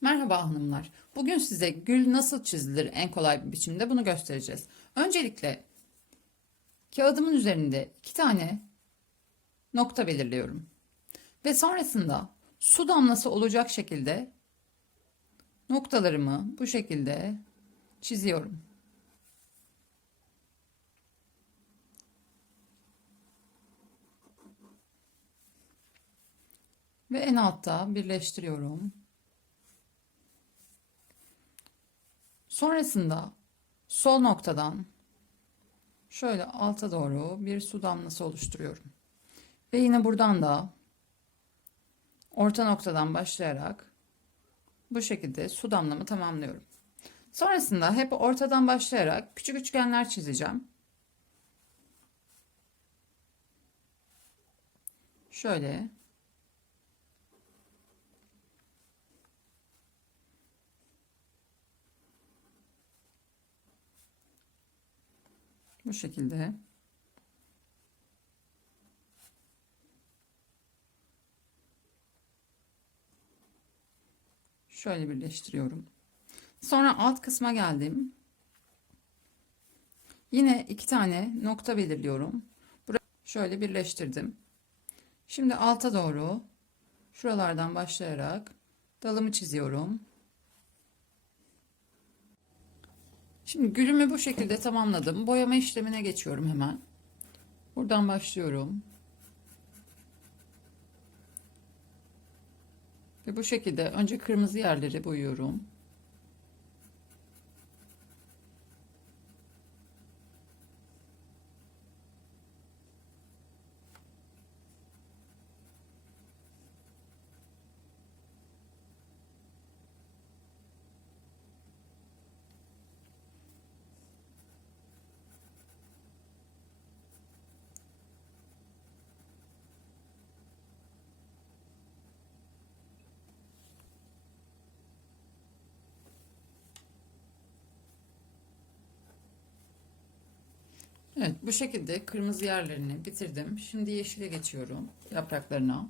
Merhaba hanımlar. Bugün size gül nasıl çizilir en kolay bir biçimde bunu göstereceğiz. Öncelikle kağıdımın üzerinde iki tane nokta belirliyorum. Ve sonrasında su damlası olacak şekilde noktalarımı bu şekilde çiziyorum. Ve en altta birleştiriyorum. Sonrasında sol noktadan şöyle alta doğru bir su damlası oluşturuyorum. Ve yine buradan da orta noktadan başlayarak bu şekilde su damlamı tamamlıyorum. Sonrasında hep ortadan başlayarak küçük üçgenler çizeceğim. Şöyle Bu şekilde. Şöyle birleştiriyorum. Sonra alt kısma geldim. Yine iki tane nokta belirliyorum. Şöyle birleştirdim. Şimdi alta doğru şuralardan başlayarak dalımı çiziyorum. Şimdi gülümü bu şekilde tamamladım. Boyama işlemine geçiyorum hemen. Buradan başlıyorum. Ve bu şekilde önce kırmızı yerleri boyuyorum. Evet bu şekilde kırmızı yerlerini bitirdim. Şimdi yeşile geçiyorum yapraklarına.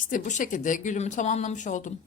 İşte bu şekilde gülümü tamamlamış oldum.